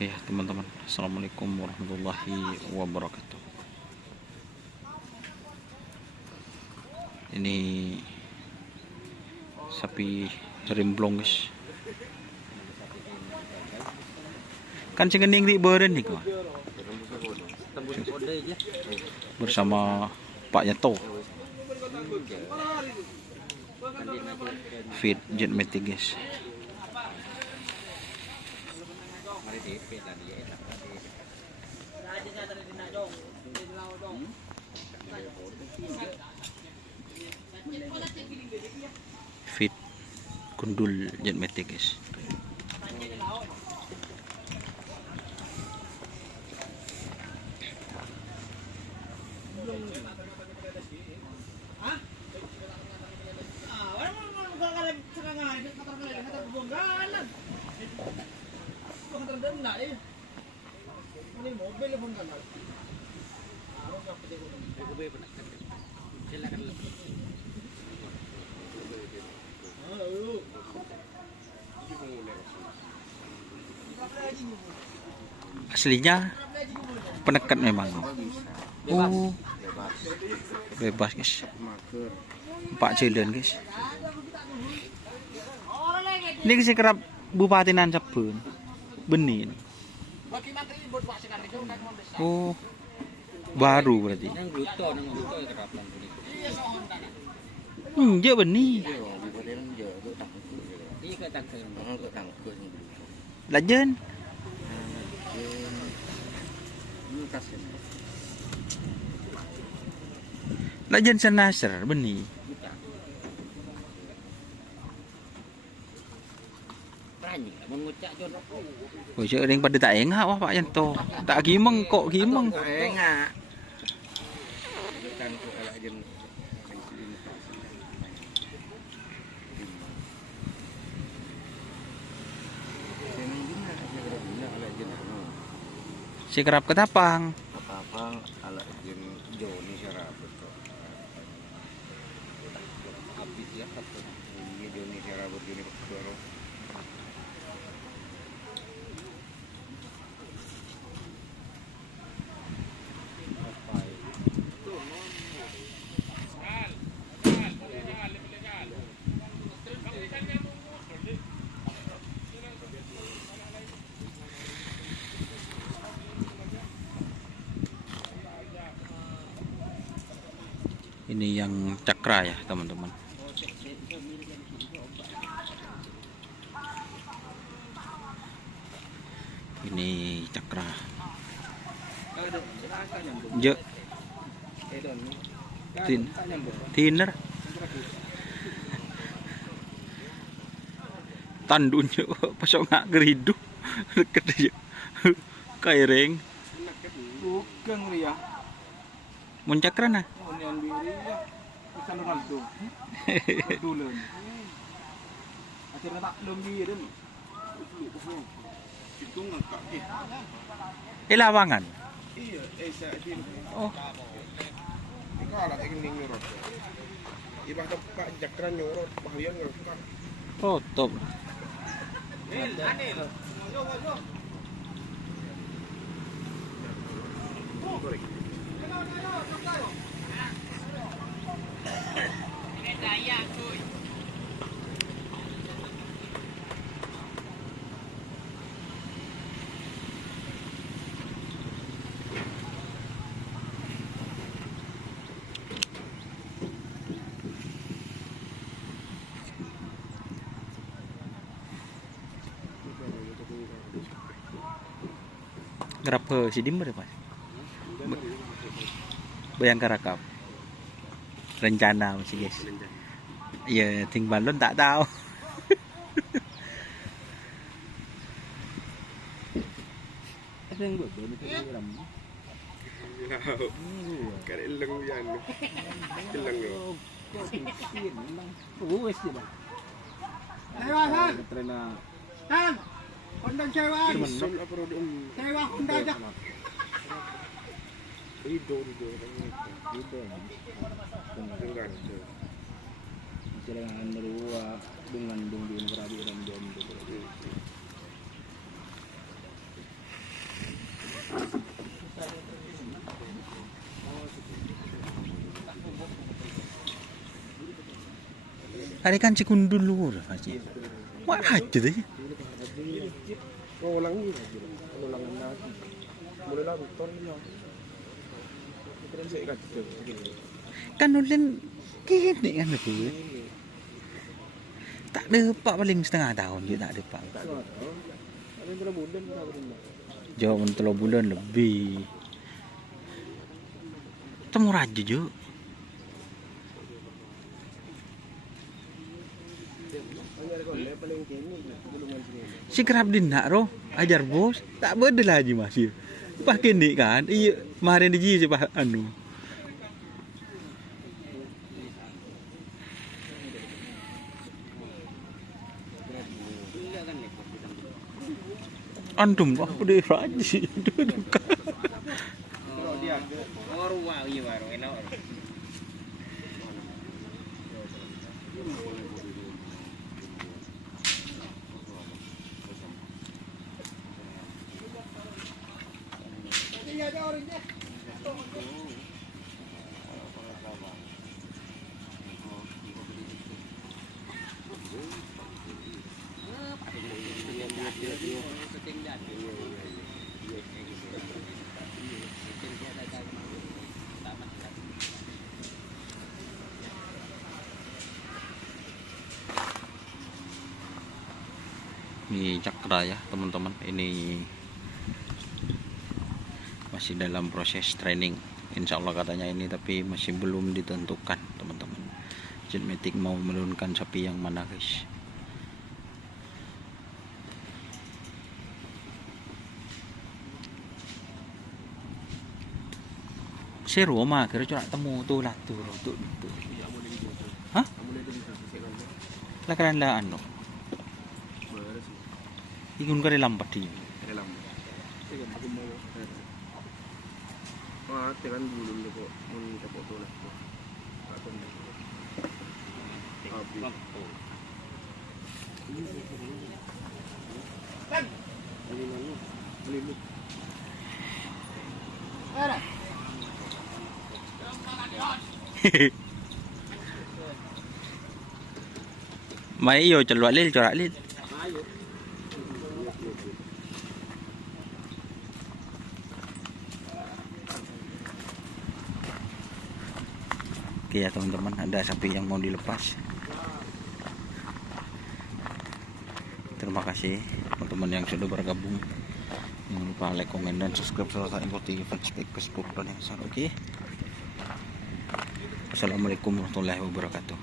Ya teman-teman, assalamualaikum warahmatullahi wabarakatuh. Ini sapi rimblong guys. Kan cengening di beren nih kawan. Bersama Pak Yato. Feed jet metik guys. Feed gundul jet metik guys. Aslinya penekat memang. Oh, bebas guys. Pak Cilen guys. Ini kisah kerap Bupati Nancapun benin. Oh, baru berarti. Iya benih. Lajen. Lajen senasar benih. Oh, sering pada tak engak wah Pak Yanto. Tak gimeng kok gimeng. Engak. Si kerap ketapang. Ketapang ala jen Joni Sarabut. Habis ya kata ini Joni Sarabut ini baru. Ini yang cakra ya teman-teman. Ini cakra. Je. Tiner. Tandunnya pasok nggak geridu deket aja. Kaireng. Bukan Ria. Mun cakra nah. Yang biri ya. Bisa Ronaldo. Dulu. Akhirnya tak lebih dan itu ngakak Lawangan. Iya, saya ini. Oh. Kalau ingin nyorot. Ibarat Pak Jakran nyorot, bahayan nyorot kan. Oh, top. Aneh. Gerap si dim berapa? Bayangkara Cup. Rencana masih guys. Ya, ting balon tak tahu. Ada yang buat ini ram. Kare leng yan. Leng yo. Wes dia, Bang. Lewahan. Trena. Tan. Kondang cewek. Sol apa rodom. Cewek Honda aja. Rido. Dengan Jalan dua dengan dung di negara dan dom. Ada kan cikundul lur aja. Wah aja deh. Oh, walang yun. Walang natin. Mula lang, ton niya. Kaya sa ikat ito. Kan ulin kini kan itu. Tak ada pak paling setengah tahun je tak ada pak. Ano yung pala bulan? Marami rin ba? Jauh 3 bulan lebih. Temu raja je. Ang yari ko, may pala yung kini. Gulungan sila. Si kerap dinak roh ajar bos tak beda lagi masih. Pakai ni kan. Iya, kemarin di je pak anu. Antum kok udah raja sih. Pero dia, Iya, ada orangnya. Ini cakra ya teman-teman, ini masih dalam proses training. Insya Allah katanya ini, tapi masih belum ditentukan teman-teman. Genmetik mau menurunkan sapi yang mana guys. Seru mah kira cuma temu tuh lah tuh. Hah? Lah kalian lah anu. Ingun ka rin pati. Alam. Sige, ako mo. Tekan dulu nih kok, mau kita foto lah. Atau Ada. Mai iyo corak lil. Oke ya teman-teman, ada sapi yang mau dilepas. Terima kasih teman-teman yang sudah bergabung. Jangan lupa like, komen, dan subscribe serta ikuti Facebook dan Instagram. Oke. Assalamualaikum warahmatullahi wabarakatuh.